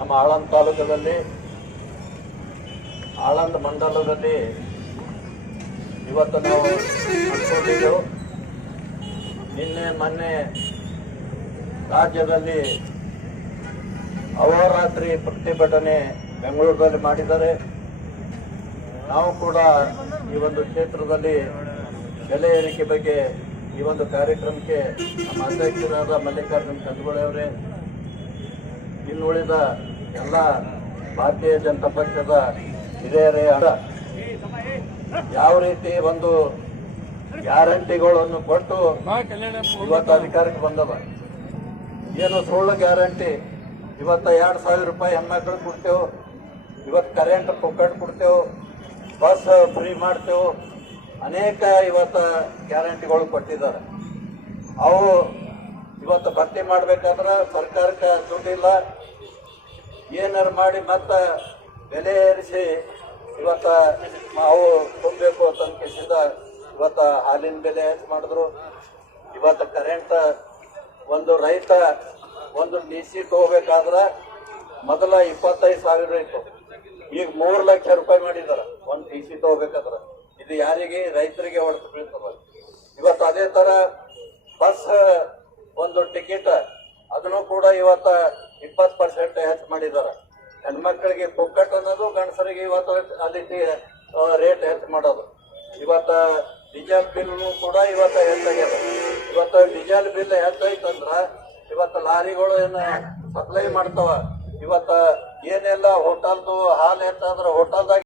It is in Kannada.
ನಮ್ಮ ಆಳಂದ ತಾಲೂಕದಲ್ಲಿ ಆಳಂದ ಮಂಡಲದಲ್ಲಿ ಇವತ್ತು ನಾವು ಅನ್ಕೊಂಡಿದ್ದೆವು ನಿನ್ನೆ, ಮೊನ್ನೆ ರಾಜ್ಯದಲ್ಲಿ ಅಹೋರಾತ್ರಿ ಪ್ರತಿಭಟನೆ ಬೆಂಗಳೂರಲ್ಲಿ ಮಾಡಿದ್ದಾರೆ. ನಾವು ಕೂಡ ಈ ಒಂದು ಕ್ಷೇತ್ರದಲ್ಲಿ ಬೆಲೆ ಏರಿಕೆ ಬಗ್ಗೆ ಈ ಒಂದು ಕಾರ್ಯಕ್ರಮಕ್ಕೆ ನಮ್ಮ ಅಧ್ಯಕ್ಷರಾದ ಮಲ್ಲಿಕಾರ್ಜುನ್ ಖಂಡ್ಗೊಳೆ ಅವರೇ ಇನ್ನುಳಿದ ಎಲ್ಲ ಭಾರತೀಯ ಜನತಾ ಪಕ್ಷದ ಹಿರಿಯರೇ ಯಾವ ರೀತಿ ಒಂದು ಗ್ಯಾರಂಟಿಗಳನ್ನು ಕೊಟ್ಟು ಇವತ್ತು ಅಧಿಕಾರಕ್ಕೆ ಬಂದದ ಏನು ಸುಳ್ಳು ಗ್ಯಾರಂಟಿ? ಇವತ್ತ ಎರಡು ಸಾವಿರ ರೂಪಾಯಿ ಹೆಣ್ಮಕ್ಳು ಕೊಡ್ತೇವೆ, ಇವತ್ತು ಕರೆಂಟ್ ಪೊಕ್ಕಟ್ ಕೊಡ್ತೇವೆ ಬಸ್ ಫ್ರೀ ಮಾಡ್ತೇವೆ, ಅನೇಕ ಇವತ್ತ ಗ್ಯಾರಂಟಿಗಳು ಕೊಟ್ಟಿದ್ದಾರೆ. ಅವು ಇವತ್ತು ಭರ್ತಿ ಮಾಡ್ಬೇಕಾದ್ರೆ ಸರ್ಕಾರಕ್ಕೆ ದುಡ್ಡಿಲ್ಲ. ಏನಾರು ಮಾಡಿ ಮತ್ತೆ ಬೆಲೆ ಏರಿಸಿ ಇವತ್ತ ನಾವು ತುಂಬಬೇಕು ಅಂತ ಅನ್ಕಿಸಿದ ಇವತ್ತ ಹಾಲಿನ ಬೆಲೆ ಹೆಚ್ಚು ಮಾಡಿದ್ರು. ಇವತ್ತು ಕರೆಂಟ್ ಒಂದು ರೈತ ಒಂದು ಡಿಸಿ ತಗೋಬೇಕಾದ್ರೆ ಮೊದಲ ಇಪ್ಪತ್ತೈದು ಸಾವಿರ ಇತ್ತು. ಈಗ ಮೂರು ಲಕ್ಷ ರೂಪಾಯಿ ಮಾಡಿದಾರ ಒಂದು ಡಿ ಸಿ ತಗೋಬೇಕಾದ್ರೆ. ಇದು ಯಾರಿಗೆ? ರೈತರಿಗೆ ಹೊಡೆದು ಬೀಳ್ತದೆ. ಇವತ್ತು ಅದೇ ತರ ಬಸ್ ಒಂದು ಟಿಕೆಟ್ ಅದನ್ನು ಕೂಡ ಇವತ್ತ ಇಪ್ಪತ್ತು ಪರ್ಸೆಂಟ್ ಹೆಚ್ಚು ಮಾಡಿದ್ದಾರೆ ಹೆಣ್ಮಕ್ಳಿಗೆ ಪುಕ್ಕಟ್ ಅನ್ನೋದು ಗಂಡಸರಿಗೆ ಇವತ್ತು ಅಲ್ಲಿ ರೇಟ್ ಹೆಚ್ಚು ಮಾಡೋದು. ಇವತ್ತ ಡೀಸೆಲ್ ಬಿಲ್ ಕೂಡ ಇವತ್ತ ಹೆಚ್ಚಾಗ್ಯದ ಇವತ್ತು ಡೀಸೆಲ್ ಬಿಲ್ ಹೆಚ್ಚಾಯ್ತಂದ್ರ ಇವತ್ತು ಲಾರಿಗಳು ಏನ ಸಪ್ಲೈ ಮಾಡ್ತಾವ. ಇವತ್ತ ಏನೆಲ್ಲ ಹೋಟೆಲ್ದು ಹಾಲ್ ಹೆಚ್ಚಾದ್ರೆ ಹೋಟೆಲ್ದಾಗ